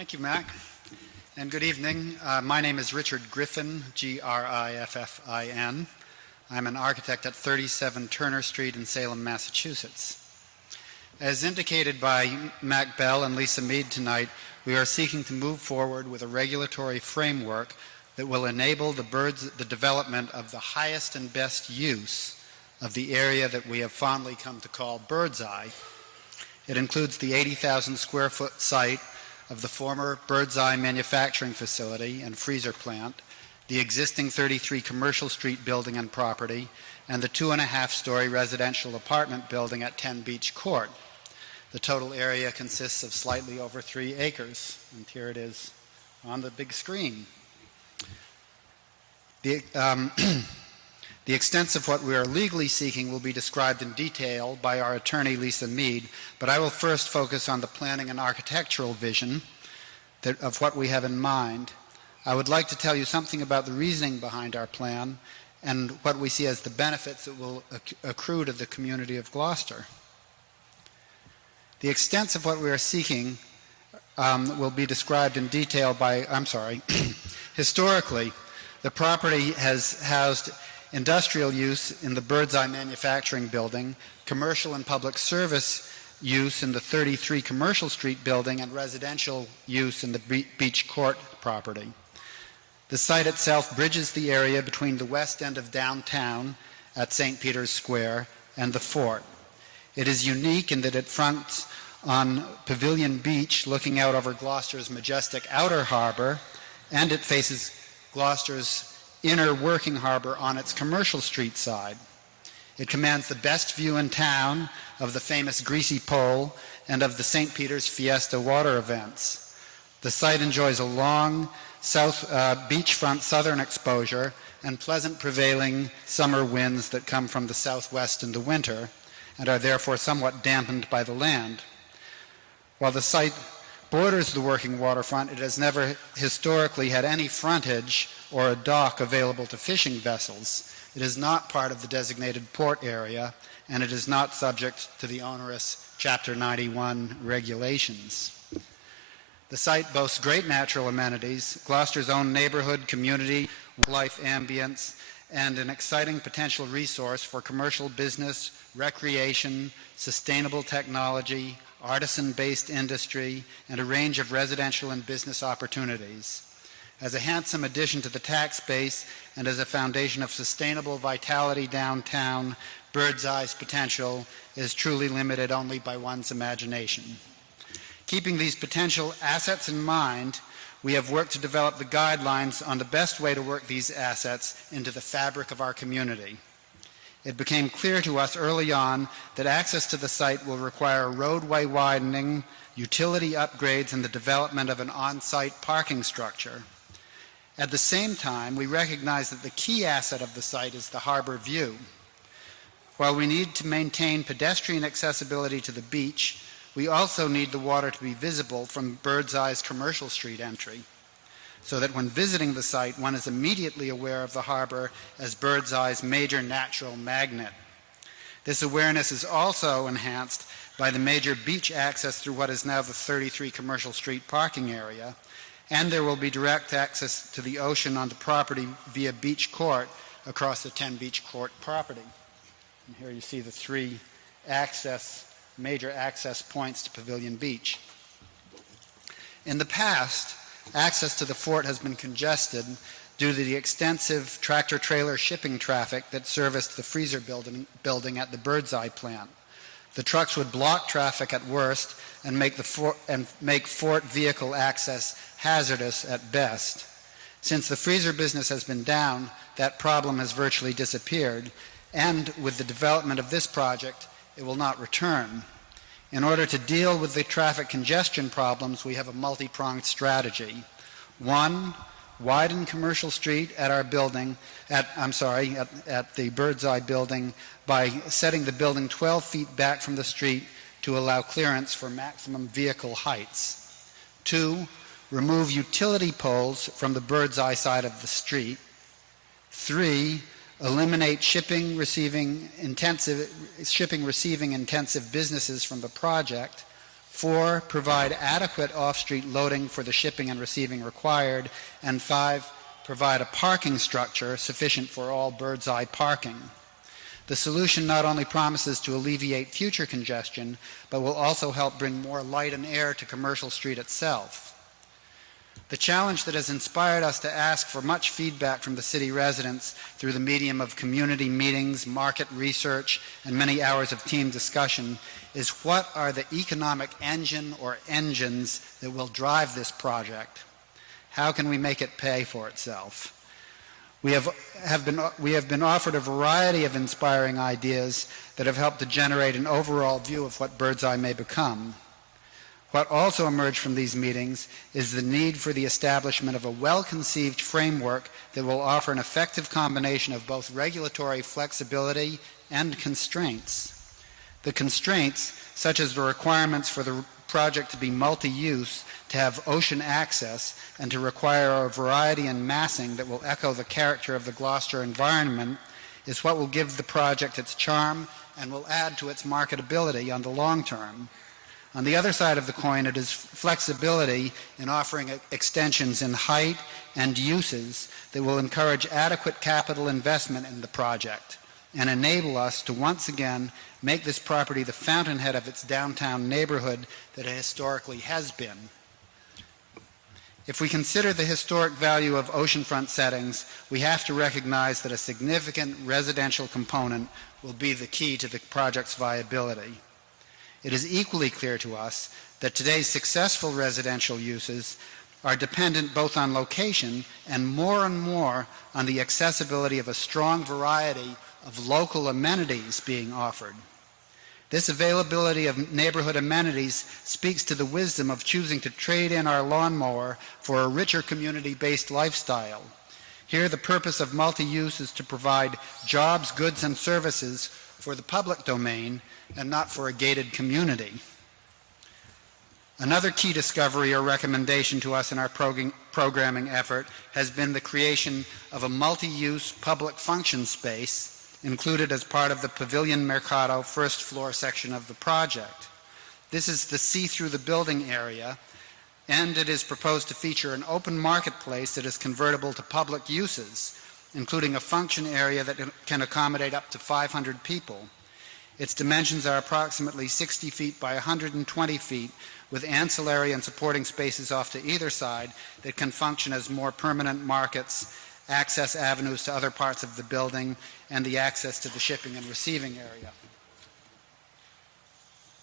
Thank you, Mac, and good evening. My name is Richard Griffin, Griffin. I'm an architect at 37 Turner Street in Salem, Massachusetts. As indicated by Mac Bell and Lisa Mead tonight, we are seeking to move forward with a regulatory framework that will enable the development of the highest and best use of the area that we have fondly come to call BirdsEye. It includes the 80,000 square foot site of the former BirdsEye manufacturing facility and freezer plant, the existing 33 Commercial Street building and property, and the 2.5-story residential apartment building at 10 Beach Court. The total area consists of slightly over 3 acres, and here it is on the big screen. The extent of what we are legally seeking will be described in detail by our attorney, Lisa Mead, but I will first focus on the planning and architectural vision of what we have in mind. I would like to tell you something about the reasoning behind our plan and what we see as the benefits that will accrue to the community of Gloucester. The extent of what we are seeking will be described in detail by, historically, the property has housed industrial use in the BirdsEye manufacturing building, commercial and public service use in the 33 Commercial Street building, and residential use in the Beach Court property. The site itself bridges the area between the west end of downtown at St. Peter's Square and the fort. It is unique in that it fronts on Pavilion Beach, looking out over Gloucester's majestic outer harbor, and it faces Gloucester's inner working harbor on its Commercial Street side. It commands the best view in town of the famous Greasy Pole and of the St. Peter's Fiesta water events. The site enjoys a long beachfront southern exposure and pleasant prevailing summer winds that come from the southwest in the winter and are therefore somewhat dampened by the land. While the site borders the working waterfront, it has never historically had any frontage or a dock available to fishing vessels. It is not part of the designated port area, and it is not subject to the onerous Chapter 91 regulations. The site boasts great natural amenities, Gloucester's own neighborhood, community, wildlife ambience, and an exciting potential resource for commercial business, recreation, sustainable technology, artisan-based industry, and a range of residential and business opportunities. As a handsome addition to the tax base and as a foundation of sustainable vitality downtown, BirdsEye's potential is truly limited only by one's imagination. Keeping these potential assets in mind, we have worked to develop the guidelines on the best way to work these assets into the fabric of our community. It became clear to us early on that access to the site will require roadway widening, utility upgrades, and the development of an on-site parking structure. At the same time, we recognize that the key asset of the site is the harbor view. While we need to maintain pedestrian accessibility to the beach, we also need the water to be visible from BirdsEye's Commercial Street entry, so that when visiting the site, one is immediately aware of the harbor as BirdsEye's major natural magnet. This awareness is also enhanced by the major beach access through what is now the 33 Commercial Street parking area, and there will be direct access to the ocean on the property via Beach Court across the 10 Beach Court property. And here you see the 3 major access points to Pavilion Beach. In the past, access to the fort has been congested due to the extensive tractor-trailer shipping traffic that serviced the freezer building at the BirdsEye plant. The trucks would block traffic at worst and make fort vehicle access hazardous at best. Since the freezer business has been down, that problem has virtually disappeared, and with the development of this project, it will not return. In order to deal with the traffic congestion problems, we have a multi-pronged strategy. 1, widen Commercial Street at our building, at the BirdsEye building by setting the building 12 feet back from the street to allow clearance for maximum vehicle heights. 2, remove utility poles from the BirdsEye side of the street. 3, eliminate shipping receiving intensive businesses from the project. 4, provide adequate off-street loading for the shipping and receiving required. And 5, provide a parking structure sufficient for all BirdsEye parking. The solution not only promises to alleviate future congestion, but will also help bring more light and air to Commercial Street itself. The challenge that has inspired us to ask for much feedback from the city residents through the medium of community meetings, market research, and many hours of team discussion is what are the economic engine or engines that will drive this project? How can we make it pay for itself? We have been offered a variety of inspiring ideas that have helped to generate an overall view of what BirdsEye may become. What also emerged from these meetings is the need for the establishment of a well-conceived framework that will offer an effective combination of both regulatory flexibility and constraints. The constraints, such as the requirements for the project to be multi-use, to have ocean access, and to require a variety and massing that will echo the character of the Gloucester environment, is what will give the project its charm and will add to its marketability on the long term. On the other side of the coin, it is flexibility in offering extensions in height and uses that will encourage adequate capital investment in the project and enable us to once again make this property the fountainhead of its downtown neighborhood that it historically has been. If we consider the historic value of oceanfront settings, we have to recognize that a significant residential component will be the key to the project's viability. It is equally clear to us that today's successful residential uses are dependent both on location and more on the accessibility of a strong variety of local amenities being offered. This availability of neighborhood amenities speaks to the wisdom of choosing to trade in our lawnmower for a richer community-based lifestyle. Here, the purpose of multi-use is to provide jobs, goods, and services for the public domain and not for a gated community. Another key discovery or recommendation to us in our programming effort has been the creation of a multi-use public function space included as part of the Pavilion Mercado first floor section of the project. This is the see-through-the-building area, and it is proposed to feature an open marketplace that is convertible to public uses, including a function area that can accommodate up to 500 people. Its dimensions are approximately 60 feet by 120 feet, with ancillary and supporting spaces off to either side that can function as more permanent markets, access avenues to other parts of the building, and the access to the shipping and receiving area.